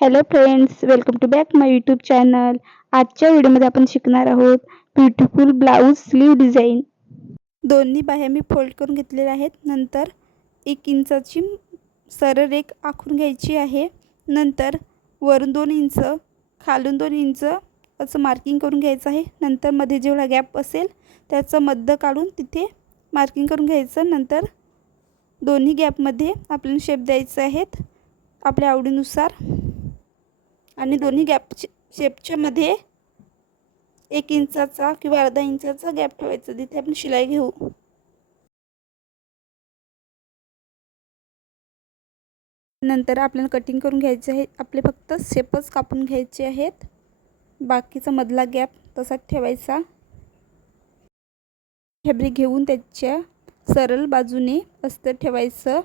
Hello friends, welcome to back my YouTube channel. आजच्या व्हिडिओमध्ये आपण शिकणार आहोत ब्युटिफुल ब्लाऊज स्लीव डिझाईन. दोन्ही बाह्या मी फोल्ड करून घेतलेल्या आहेत. नंतर 1 इंचाची सरळ रेघ आखून घ्यायची आहे. नंतर वरून 2 इंच, खालून 2 इंच असं मार्किंग करून घ्यायचं आहे. नंतर मध्ये जेवढा गॅप असेल त्याचं मध्य काढून तिथे मार्किंग करून घ्यायचं. नंतर दोन्ही गॅपमध्ये आपल्याला शेप द्यायचे आहेत आपल्या आवडीनुसार. आणि दोन्ही गॅप शेपच्या मध्ये 1 इंचाचा किंवा अर्धा इंचाचा गॅप ठेवायचा, तिथे आपण शिलाई घेऊ. नंतर आपल्याला कटिंग करून घ्यायचे आहे. आपले फक्त शेपच कापून घ्यायचे आहेत, बाकीचा मधला गॅप तसाच ठेवायचा. फॅब्रिक घेऊन त्याच्या सरळ बाजूने अस्तर ठेवायचं.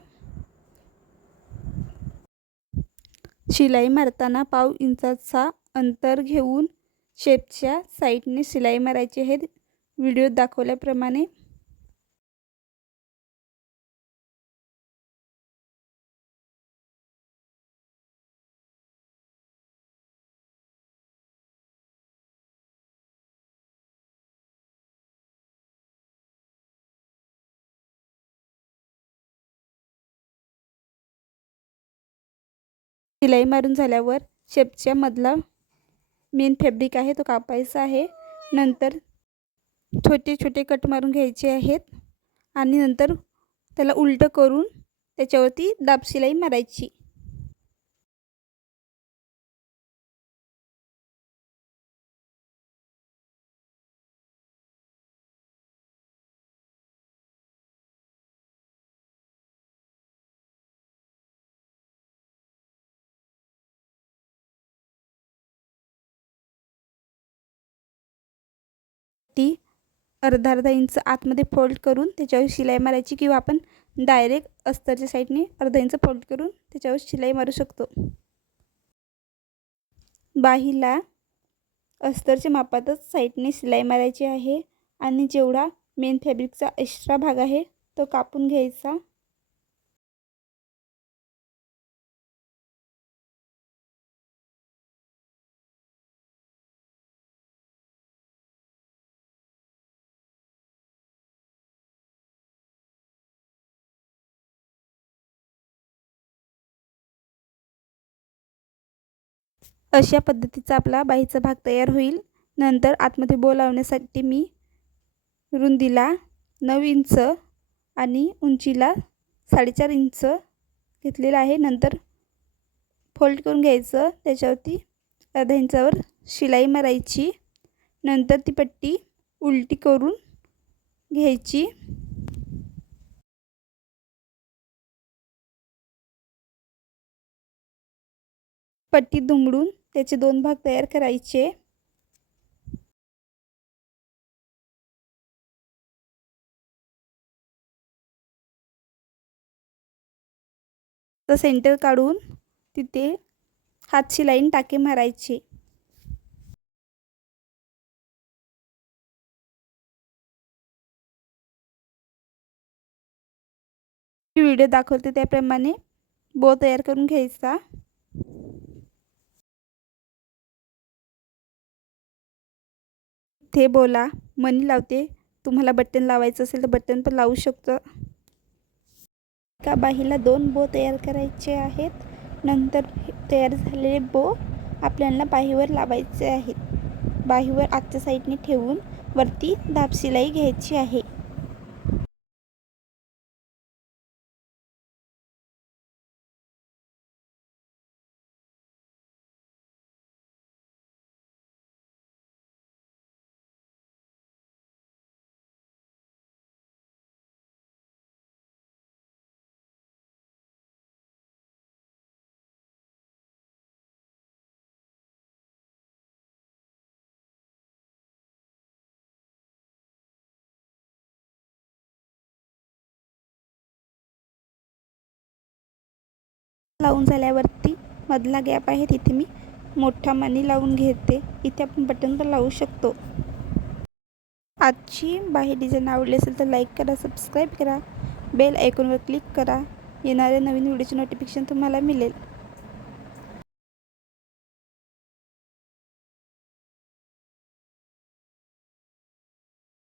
शिलाई मारताना पाव इंचाचा अंतर घेऊन शेपच्या साईडने शिलाई मारायची आहे, व्हिडिओत दाखवल्याप्रमाणे. शिलाई मारून झाल्यावर शेपच्या मधला मेन फॅब्रिक आहे तो कापायचा आहे. नंतर छोटे छोटे कट मारून घ्यायचे आहेत आणि नंतर त्याला उलटं करून त्याच्यावरती दाब शिलाई मारायची. ती अर्धा इंच आतमध्ये फोल्ड करून त्याच्यावर शिलाई मारायची, किंवा आपण डायरेक्ट अस्तरच्या साईडने अर्धा इंच फोल्ड करून त्याच्यावर शिलाई मारू शकतो. बाहीला अस्तरच्या मापातच साईडने शिलाई मारायची आहे आणि जेवढा मेन फॅब्रिकचा एक्स्ट्रा भाग आहे तो कापून घ्यायचा. अशा पद्धतीचा आपला बाहीचा भाग तयार होईल. नंतर आतमध्ये बो लावण्यासाठी मी रुंदीला 9 इंच आणि उंचीला 4.5 इंच घेतलेला आहे. नंतर फोल्ड करून घ्यायचं, त्याच्यावरती अर्धा इंचावर शिलाई मारायची. नंतर ती पट्टी उलटी करून घ्यायची. पट्टी दुमडून त्याचे 2 भाग तयार करायचे. तर सेंटर काढून तिथे हातची लाईन टाके मारायची. व्हिडिओ दाखवते त्याप्रमाणे बो तयार करून घ्यायचा. ते बोला मणी लावते, तुम्हाला बटन लावायचं असेल तर बटन पण लावू शकतो. एका बाहीला 2 बो तयार करायचे आहेत. नंतर तयार झालेले बो आपल्याला बाहीवर लावायचे आहेत. बाहीवर आतच्या साईडने ठेवून वरती दाब शिलाई घ्यायची आहे. लावून झाल्यावरती मधला गॅप आहे तिथे मी मोठा मणी लावून घेते. इथे आपण बटन पण लावू शकतो. आजची बाही डिझाईन आवडली असेल तर लाईक करा, सबस्क्राईब करा, बेल आयकॉनवर क्लिक करा. येणाऱ्या नवीन व्हिडिओचे नोटिफिकेशन तुम्हाला मिळेल.